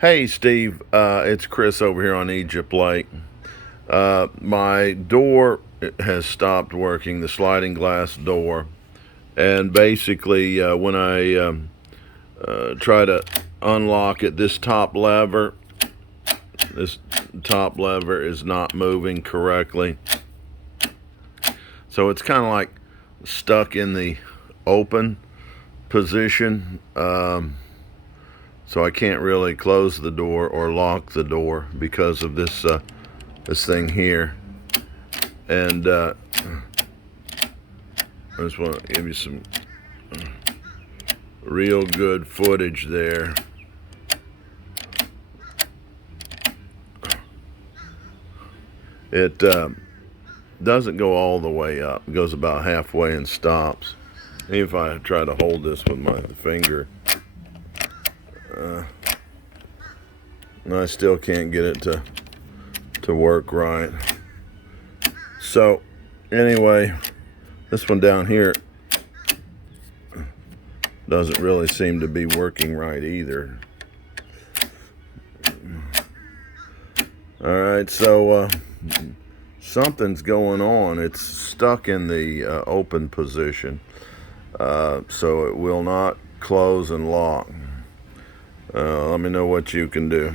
Hey Steve, it's Chris over here on Egypt Lake. My door has stopped working, the sliding glass door, and basically when I try to unlock it, this top lever is not moving correctly. So it's kind of like stuck in the open position. So I can't really close the door or lock the door because of this thing here. And I just want to give you some real good footage there. It doesn't go all the way up. It goes about halfway and stops. Even if I try to hold this with my finger, I still can't get it to work right. So anyway, this one down here doesn't really seem to be working right either. All right, so something's going on. It's stuck in the open position, so it will not close and lock. Let me know what you can do.